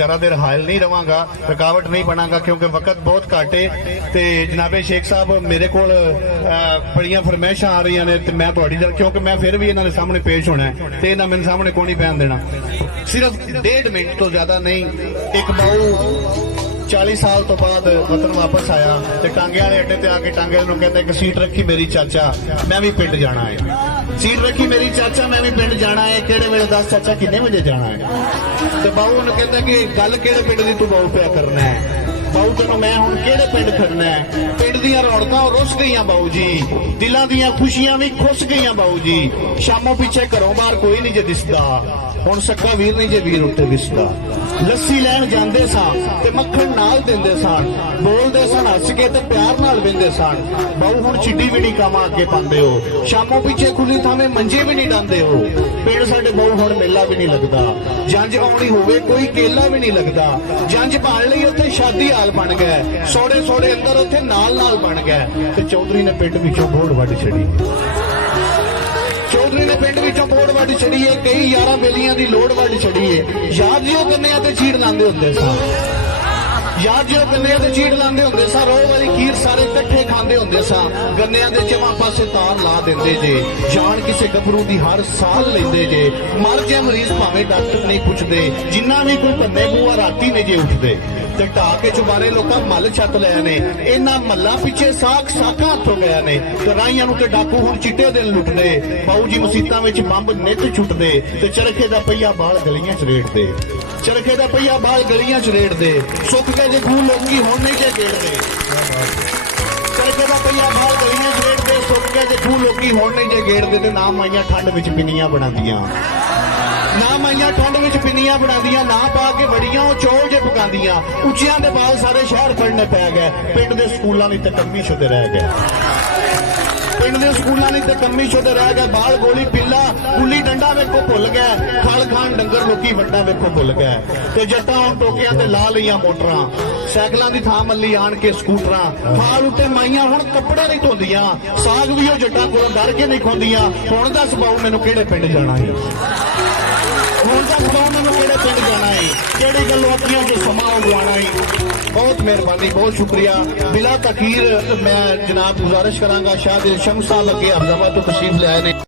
ज़्यादा देर हायल नहीं रवांगा, रुकावट नहीं बनांगा क्योंकि वक्त बहुत घट है। तो जनाबे शेख साहब मेरे को बड़ियां फरमाइशां आ रही ने, तो मैं तुहाडी क्योंकि मैं फिर भी इन्हां दे सामने पेश होना है, तो इन्हां मेरे सामने कोई नहीं बयान देना। सिर्फ 1.5 मिनट तो ज़्यादा नहीं। एक बाऊ 40 साल तो बाद वतन वापस आया ते टांगे वाले अड्डे ते आके टांगे नूं कहंदा कि सीट रखी मेरी चाचा, मैं भी पिंड जाना है। सीट रखी मेरी चाचा, मैं भी पिंड जाना है। किहड़े वेले दस चाचा किन्ने बजे जाना है? ते बाऊ नूं कहंदा कि गल किहड़े पिंड दी तू बाऊ पिया करना है? बाऊ तेनों मैं हुण किहड़े पिंड खड़ना है? पिंड दीयां रौनकां रुस गईयां बाऊ जी, दिलां दीयां खुशियां भी खुस गईयां बाऊ जी। शामों पिछे घरों बाहर कोई नहीं जे दिसदा, हुण सक्का वीर नहीं जे वीर उत्ते दिसदा। लस्सी लैण जांदे सां ते मक्खण नाल दिंदे सन, बोलदे सन हस के ते प्यार नाल विंदे सन। बाऊ हुण चिड्डी भी नहीं कामा अगे पांदे हो, शामों पिछे खुली थावें मंजे भी नहीं डांदे हो। पिंड साडे बाऊ हुण मेला भी नहीं लगदा, जंज आउणी होवे कोई केला भी नहीं लगदा। जंज भाल लई उत्थे शादी हाल बन गए, सोड़े सोड़े अंदर उत्थे नाल नाल बन गए। ते चौधरी ने पिंड विचों बोड़ वड्ड छड़ी, चौधरी ने पिंड विचों बोड़ वड्ड छड़ी है। कई यारां बेलियां दी लोड़ वड्ड छड़ी है। याद जिओ गन्नियां ते चीड़ लांदे हुंदे सन, याद जिओ गन्नियां ते चीड़ लांदे हुंदे सन। रोह वाली खीर सारे इकट्ठे खांदे हुंदे सन। गन्नियां दे चवां पासे तार ला दिंदे जे, जान किसे गभरू दी हर साल लैंदे जे। मर जाए मरीज भावें डॉक्टर नहीं पुछदे, जिन्ना भी कोई भन्ने बूआ राती ने जे उठदे। ते ढा के चुबारे लोकां मल छत लए ने, इन्हां मल्लां पिछे साख साखां हत्थों गए ने। ते राहियां नूं ते डाकू हुण चिट्टे दिन लुटदे, बाऊ जी मुसीबतां विच बंब नित छुटदे। ते चरखे दा पहिया बाल गलियां च रेड़दे, चरखे दा पहिया बाल गलियां च रेड़दे। सुख के जे खूह लोकी हुण नहीं जे गेड़दे, चरखे दा पहिया बाल गलियां च रेड़दे। सुख के जे खूह लोकी हुण नहीं जे गेड़दे। ते ना माइयां ठंड विच पिन्नियां बनांदियां, ना माइयां ठंड विच पिन्नियां बनांदियां, ना पा के वड़ियां चौल जे पकांदियां। उच्चियां दे बाल सारे शहर पढ़ने पै गए, पिंड दे स्कूलां दी ते कम्मी शुदे रह गए। पिंड दे स्कूलां दी ते कम्मी शुदे रह गए। बाल गोली पिल्ला गुल्ली डंडा वेखो भुल गए, खल खान डंगर लोकी वड्डा वेखो भुल गए। ते जट्टां हुण टोकियां ते ला लईयां मोटरां, साइकलां दी थां मल्ली आण के स्कूटरां। फाल उत्ते माइयां हुण कपड़े नहीं धोंदियां, साग भी ओ जट्टां कोलों डर के नहीं खोंदियां। हुण दस बाऊ मैनूं किहड़े पिंड जाना है? हुण दस बाऊ मैनूं किहड़े पिंड जाना है? किहड़ी गल्लों अखियां च समा गवाना है? बहुत मेहरबानी, बहुत शुक्रिया। बिला तखीर मैं जनाब गुजारिश करांगा शाह दिल शम्स साहब अगे अहमदाबाद तो तशरीफ ले आए ने।